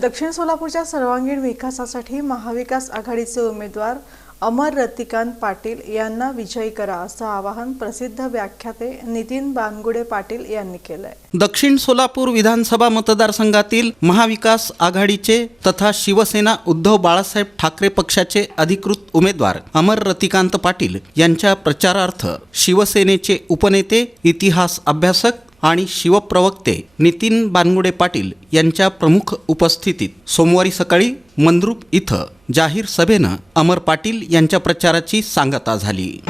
दक्षिण सोलापूरच्या सर्वांगीण विकासासाठी महाविकास आघाडीचे उमेदवार अमर रतिकांत पाटील यांना विजयी करा असं आवाहन प्रसिद्ध व्याख्याते नितीन बानगुडे पाटील यांनी केलंय. दक्षिण सोलापूर विधानसभा मतदारसंघातील महाविकास आघाडीचे तथा शिवसेना उद्धव बाळासाहेब ठाकरे पक्षाचे अधिकृत उमेदवार अमर रतिकांत पाटील यांच्या प्रचारार्थ शिवसेनेचे उपनेते इतिहास अभ्यासक आणि शिवप्रवक्ते नितीन बानगुडे पाटील यांच्या प्रमुख उपस्थितीत सोमवारी सकाळी मंद्रुप इथं जाहीर सभेनं अमर पाटील यांच्या प्रचाराची सांगता झाली.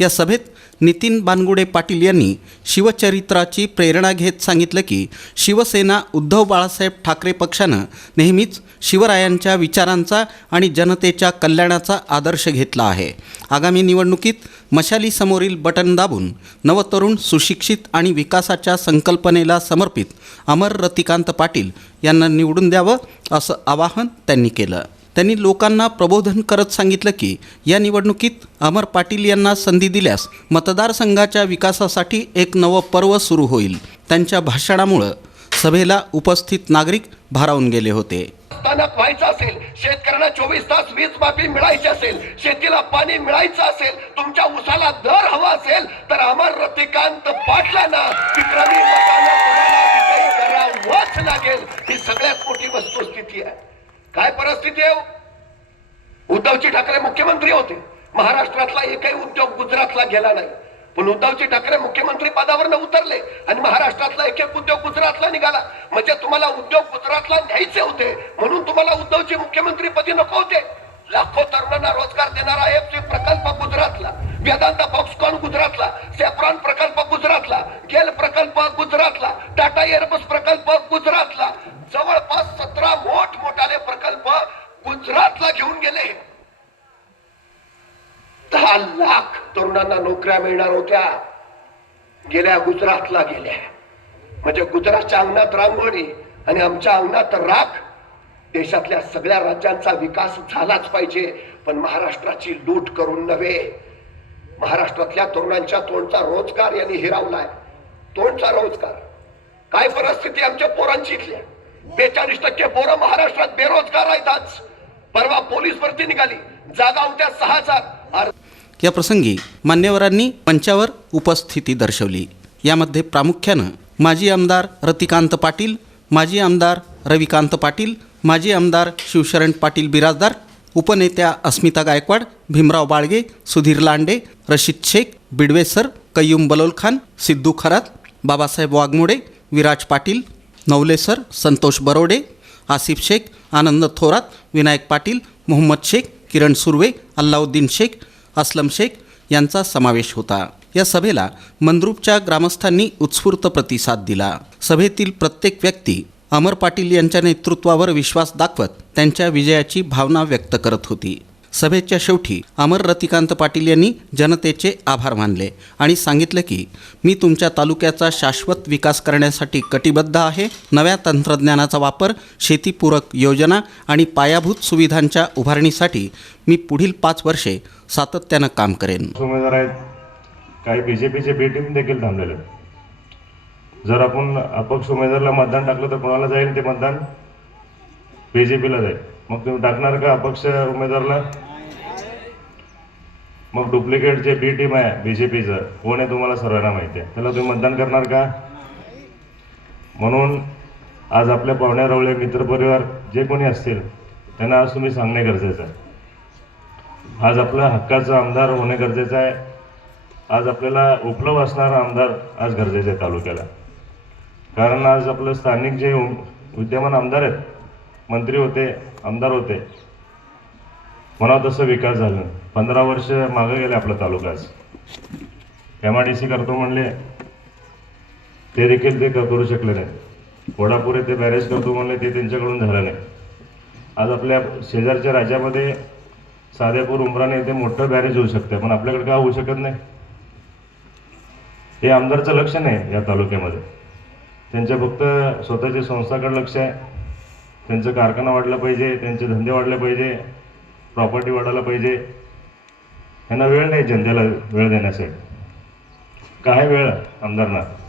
या सभेत नितीन बानगुडे पाटील यांनी शिवचरित्राची प्रेरणा घेत सांगितलं की शिवसेना उद्धव बाळासाहेब ठाकरे पक्षानं नेहमीच शिवरायांच्या विचारांचा आणि जनतेच्या कल्याणाचा आदर्श घेतला आहे. आगामी निवडणुकीत मशालीसमोरील बटन दाबून नवतरुण सुशिक्षित आणि विकासाच्या संकल्पनेला समर्पित अमर रतिकांत पाटील यांना निवडून द्यावं असं आवाहन त्यांनी केलं. त्यांनी लोकांना प्रबोधन करत सांगितलं की या निवडणुकीत अमर पाटील यांना संधी दिल्यास मतदारसंघाच्या विकासासाठी एक नवं पर्व सुरू होईल. त्यांच्या भाषणामुळं सभेला उपस्थित नागरिक भारावून गेले होते. व्हायचं असेल शेतकऱ्यांना चोवीस तास वीज माफी मिळायची असेल शेतीला पाणी मिळायचं असेल तुमच्या उसाला दर हवा असेल तर अमर रतिकांत पाटलांना विक्रमी मतानं तुम्हाला विजयी करावंच लागेल. ही सगळ्यात मोठी वस्तुस्थिती आहे. काय परिस्थिती आहे हो? उद्धवजी ठाकरे मुख्यमंत्री होते. महाराष्ट्रातला एकही उद्योग गुजरातला गेला नाही. पण उद्धवजी ठाकरे मुख्यमंत्री पदावर उतरले आणि महाराष्ट्रातला एक एक उद्योग गुजरातला निघाला. म्हणजे तुम्हाला उद्योग गुजरातला न्यायचे होते म्हणून तुम्हाला उद्धवजी मुख्यमंत्री पदी नको होते. लाखो तरुणांना रोजगार देणारा एफसी प्रकल्प गुजरातला वेदांता फॉक्सकॉन गुजरातला सेफ्रॉन प्रकल्प गुजरातला गेल प्रकल्प गुजरातला टाटा एअरबस प्रकल्प गुजरात जवळपास सतरा मोठमोठाले प्रकल्प गुजरातला घेऊन गेले दहा लाख तरुणांना नोकऱ्या मिळणार होत्या. गेल्या गुजरातला गेल्या. म्हणजे गुजरातच्या अंगणात रांगोळी आणि आमच्या अंगणात राख देशातल्या सगळ्या राज्यांचा विकास झालाच पाहिजे. पण महाराष्ट्राची लूट करून नव्हे. महाराष्ट्रातल्या तरुणांच्या तोंडचा रोजगार यांनी हिरावलाय. तोंडचा रोजगार. काय परिस्थिती आमच्या पोरांची इथल्या? बेचाळीस टक्के पोरं महाराष्ट्रात बेरोजगार आहेत आज. परवा पोलीस भरती निघाली. जागा होत्या सहा हजार. या प्रसंगी मान्यवरांनी मंचावर उपस्थिती दर्शवली. यामध्ये प्रामुख्यानं माजी आमदार रतिकांत पाटील माजी आमदार रविकांत पाटील माजी आमदार शिवशरण पाटील बिराजदार उपनेत्या अस्मिता गायकवाड भीमराव बाळगे सुधीर लांडे रशीद शेख बिडवेसर कय्यूम बलोल खान सिद्धू खरात बाबासाहेब वाघमोडे विराज पाटील नवलेसर संतोष बरोडे आसिफ शेख आनंद थोरात विनायक पाटील मोहम्मद शेख किरण सुर्वे अल्लाउद्दीन शेख असलम शेख यांचा समावेश होता. या सभेला मंद्रुपच्या ग्रामस्थांनी उत्स्फूर्त प्रतिसाद दिला. सभेतील प्रत्येक व्यक्ती अमर पाटील यांच्या नेतृत्वावर विश्वास दाखवत त्यांच्या विजयाची भावना व्यक्त करत होती. सभेच्या शेवटी अमर रतिकांत पाटील यांनी जनतेचे आभार मानले आणि सांगितलं की मी तुमच्या तालुक्याचा शाश्वत विकास करण्यासाठी कटिबद्ध आहे. नव्या तंत्रज्ञानाचा वापर शेतीपूरक योजना आणि पायाभूत सुविधांच्या उभारणीसाठी मी पुढील पाच वर्षे सातत्यानं काम करेन. उमेदवार आहेत. काही बी जे पीचे बी टीम देखील थांबलेले जर आपण अपक्ष उमेदवाराला मतदान टाकलं तर कोणाला जाईल ते मतदान? बी जे पीला जाईल. मग तुम्ही टाकणार का अपक्ष उमेदवारला? मग डुप्लिकेट जे बी टीम आहे बी जे पीचं कोण आहे तुम्हाला सर्वांना माहिती आहे? त्याला तुम्ही मतदान करणार का? म्हणून आज आपल्या पाहुण्या रावळे मित्रपरिवार जे कोणी असतील त्यांना आज तुम्ही सांगणे गरजेचं आहे. आज आपला हक्काचा आमदार होणे गरजेचं आहे. आज आपल्याला उपलब्ध असणारा आमदार आज गरजेचं आहे तालुक्याला. कारण आज आपलं स्थानिक जे विद्यमान आमदार आहेत मंत्री होते आमदार होते. म्हणा तसं विकास झाला. पंधरा वर्ष मागं गेले आपला तालुका आज. एम आय डी सी करतो म्हणले ते देखील ते करू शकले नाही कोल्हापूर ते बॅरेज करतो म्हणले ते त्यांच्याकडून झालं नाही. आज आपल्या शेजारच्या राज्यामध्ये साधेपूर उमराने येथे मोठं बॅरेज होऊ शकतं पण आपल्याकडे का होऊ शकत नाही? हे आमदारचं लक्ष नाही या तालुक्यामध्ये. त्यांच्या फक्त स्वतःच्या संस्थाकडे लक्ष आहे. त्यांचं कारखाना वाढला पाहिजे त्यांचे धंदे वाढले पाहिजे प्रॉपर्टी वाढायला पाहिजे. यांना वेळ नाही जनतेला वेळ देण्यासाठी. काय वेळ आमदारनाथ